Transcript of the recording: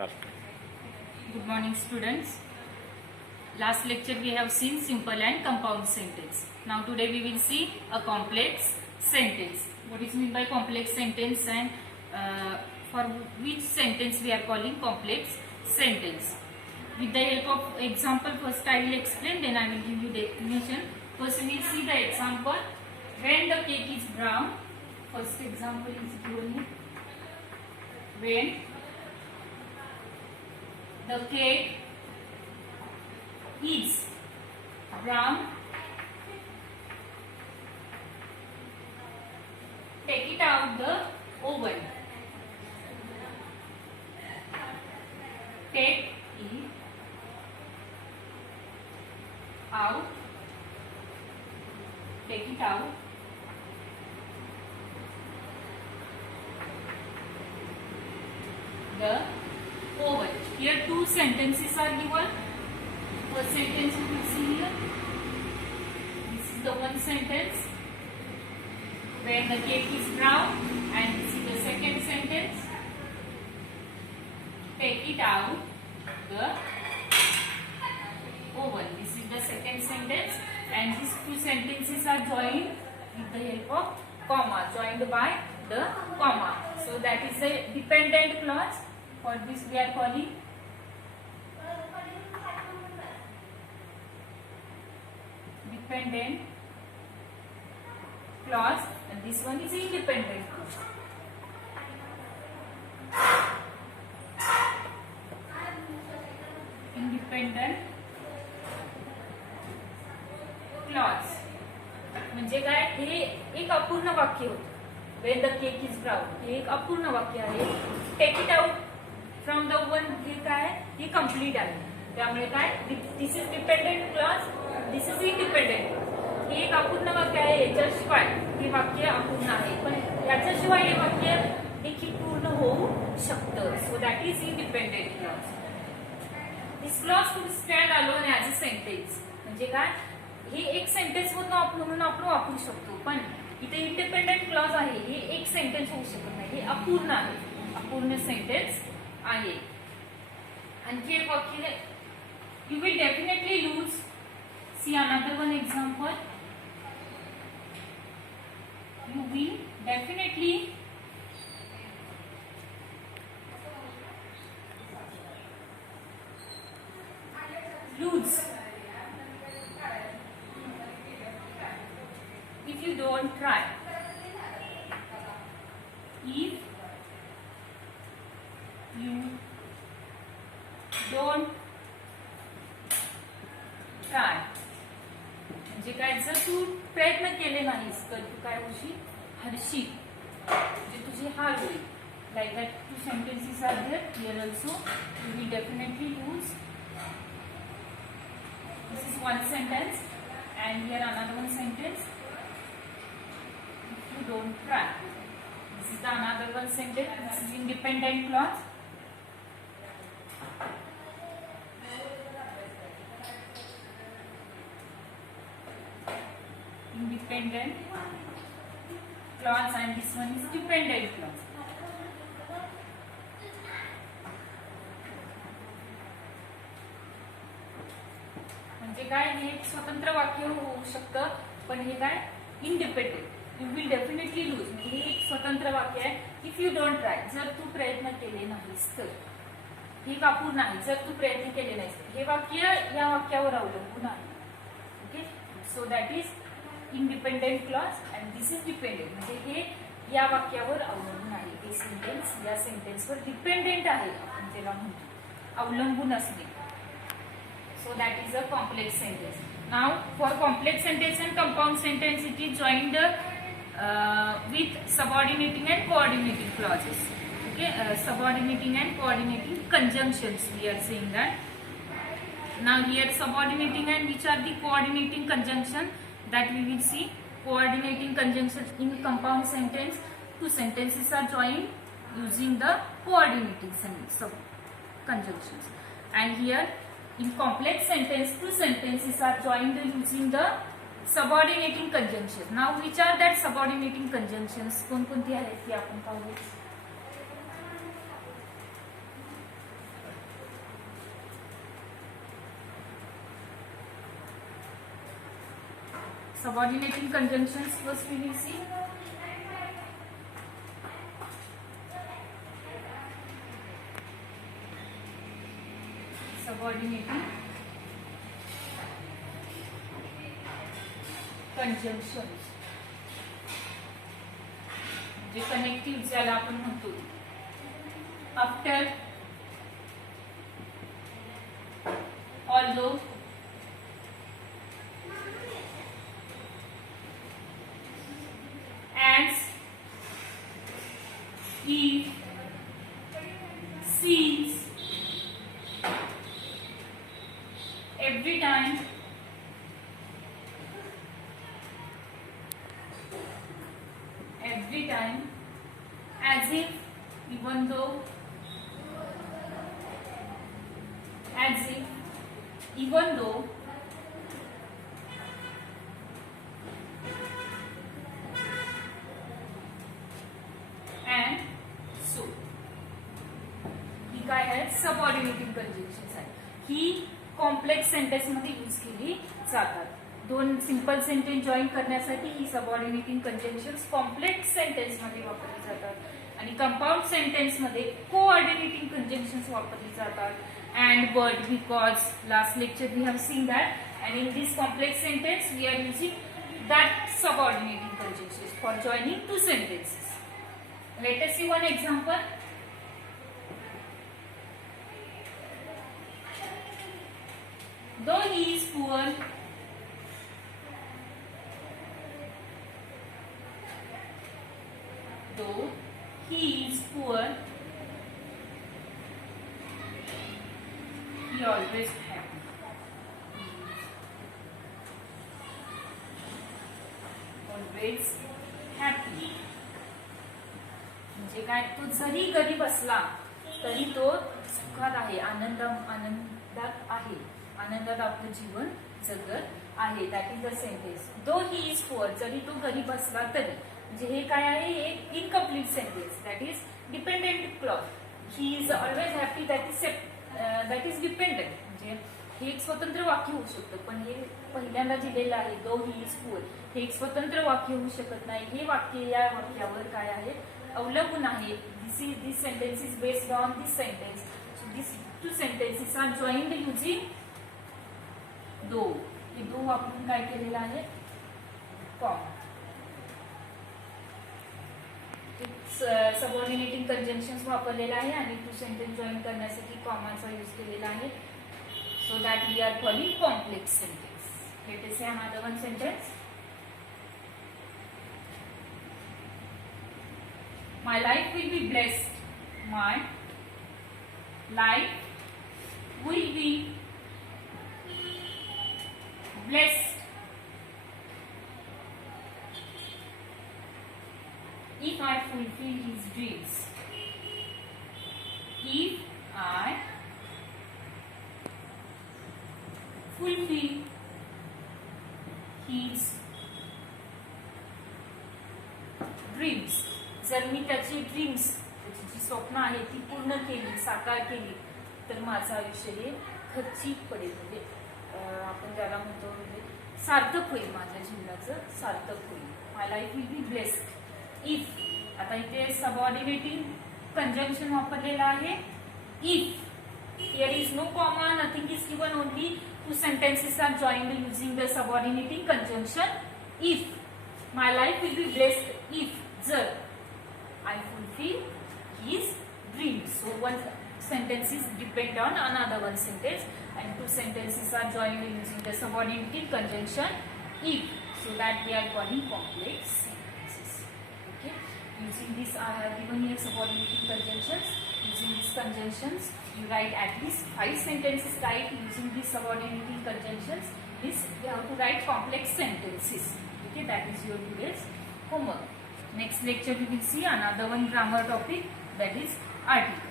Good morning, students. Last lecture we have seen simple and compound sentence. Now today we will see a complex sentence. What is meant by complex sentence and for which sentence we are calling complex sentence. With the help of example, first I will explain, then I will give you definition. First we will see the example. When the cake is brown. First example is given. When the cake is brown, take it out the oven. Take it out. Take it out. The oven. Here two sentences are given. First sentence you will see here. This is the one sentence. When the cake is brown, and this is the second sentence. Take it out the oven. This is the second sentence, and these two sentences are joined with the help of comma, joined by the comma. So that is a dependent clause. For this we are calling dependent clause, and this one is independent clause. Independent clause म्हणजे काय, हे एक अपूर्ण वाक्य होतं. When the cake is brown हे एक अपूर्ण वाक्य आहे. Take it out from the oven हे काय, हे कंप्लीट आहे. त्यामुळे काय, this is dependent clause, this is independent. हे एक अपूर्ण वाक्य आहे. याच्याशिवाय हे वाक्य अपूर्ण आहे, पण याच्याशिवाय हे वाक्य देखील पूर्ण होऊ शकतं. So that is independent clause. This clause could stand alone as a sentence. म्हणजे काय, हे एक सेंटेन्स म्हणून आपण वापरू शकतो, पण इथे इंडिपेंडेंट क्लॉज आहे. हे एक सेंटेन्स होऊ शकत नाही, हे अपूर्ण आहे, अपूर्ण सेंटेन्स आहे. आणखी एक वाक्य, you will definitely lose. See another one example. यू विल डेफिनेटली lose if you don't try. If you don't try म्हणजे काय, जर तू प्रयत्न केले नाहीस तर तू काय होशील, हरशील, म्हणजे तुझी हार होईल. Like that two sentences are there here also. You will definitely lose. This is one sentence, and here another one sentence. If you don't try. This is the another one sentence. This is independent clause. Independent clause, and this one is dependent clause. म्हणजे काय, हे एक स्वतंत्र वाक्य होऊ शकतं, पण हे काय, independent. You will definitely lose म्हणजे हे एक स्वतंत्र वाक्य आहे. इफ यू डोंट ट्राय, जर तू प्रयत्न केले नाहीस तर. हे अपूर्ण आहे, जर तू प्रयत्न केले नाहीस तर. हे वाक्य या वाक्यावर अवलंबून आहे. Okay, so that is independent clause, and this is dependent म्हणजे हे या वाक्यावर अवलंबून आहे. हे सेंटेन्स या सेंटेन्सवर डिपेंडेंट आहे, आपण त्याला म्हणतो अवलंबून असणे. So that is a complex sentence. Now for complex sentence and compound sentence, it is joined with subordinating and coordinating clauses. Okay, subordinating and coordinating conjunctions, we are saying that. Now here subordinating and which are the coordinating conjunction that we will see. Coordinating conjunctions in compound sentence, two sentences are joined using the coordinating conjunctions, and here in complex sentence, two sentences are joined using the subordinating conjunctions. Now, which are that subordinating conjunctions? कोणकोणती आहेत ती आपण पाहू. Subordinating conjunctions first we will see. Subordinating conjunctions जे कनेक्टिव्ह ज्याला आपण म्हणतो. After, although, as, if, since, every time, as if, even though, as if, even though, and so. ही काय आहे? सबऑर्डिनेटिंग कंजंक्शन्स आहे. ही कॉम्प्लेक्स सेंटेन्स मध्ये यूज केली जातात. दोन सिंपल सेंटेन्स जॉईन करण्यासाठी ही सबऑर्डिनेटिंग कंजंक्शन्स कॉम्प्लेक्स सेंटेन्स मध्ये वापरली जातात. आणि कंपाऊंड सेंटेन्स मध्ये कोऑर्डिनेटिंग कंजंक्शन्स वापरली जातात. And but, because, last lecture we have seen that, and in this complex sentence we are using that subordinating conjunctions for joining two sentences. Let us see one example. Though he is poor, though he is poor, he always happy. Always happy. म्हणजे काय? तो जरी गरीब असला तरी तो सुखात आहे, आनंदात आहे, आनंदात आपलं जीवन जगत आहे. That is the sentence. दो ही इज पुअर, जरी तो गरीब असला तरी. म्हणजे हे काय आहे? एक incomplete sentence. That is dependent clause. He is always happy, that is dependent. म्हणजे हे एक स्वतंत्र वाक्य होऊ शकतं, पण हे पहिल्यांदा दिलेलं आहे दो ही इज पुअर, हे एक स्वतंत्र वाक्य होऊ शकत नाही. हे वाक्य या वाक्यावर काय आहे? अवलंबून आहे. This sentence is based on this sentence. This two sentences are joined using though. हे दो वापरून काय केलेलं आहे? कॉमा. सबऑर्डिनेटिंग कंजंक्शन्स वापरलेला आहे आणि टू सेंटेन्स जॉईन करण्यासाठी कॉमाचा यूज केलेला आहे. So that we are calling complex sentence. Let us say another one sentence. My life will be blessed. My life will be blessed if I fulfill his dreams. If I fulfill his dreams. जर मी त्याची ड्रीम्स, त्याची जी स्वप्न आहेत ती पूर्ण केली, साकार केली, तर माझं आयुष्य हे खर्चिक पडेल. म्हणजे आपण त्याला म्हणतो म्हणजे सार्थक होईल, माझ्या जीवनाचं सार्थक होईल. My life will be blessed if. आता इथे सबऑर्डिनेटिंग कंजंक्शन वापरलेलं आहे if. Here is no comma, nothing is given, only two sentences are joined using the subordinating conjunction if. My life will be blessed if, जर I fulfill his dreams. So one sentence is depend on another one sentence, and two sentences are joined using the subordinating conjunction if. So that we are calling complex sentences. Okay. Using this, I have given here subordinating conjunctions. Using these conjunctions, you write at least 5 sentences. Right? Using these subordinating conjunctions, this you have to write complex sentences. Okay. That is your today's homework. Next lecture we will see another one grammar topic, that is article.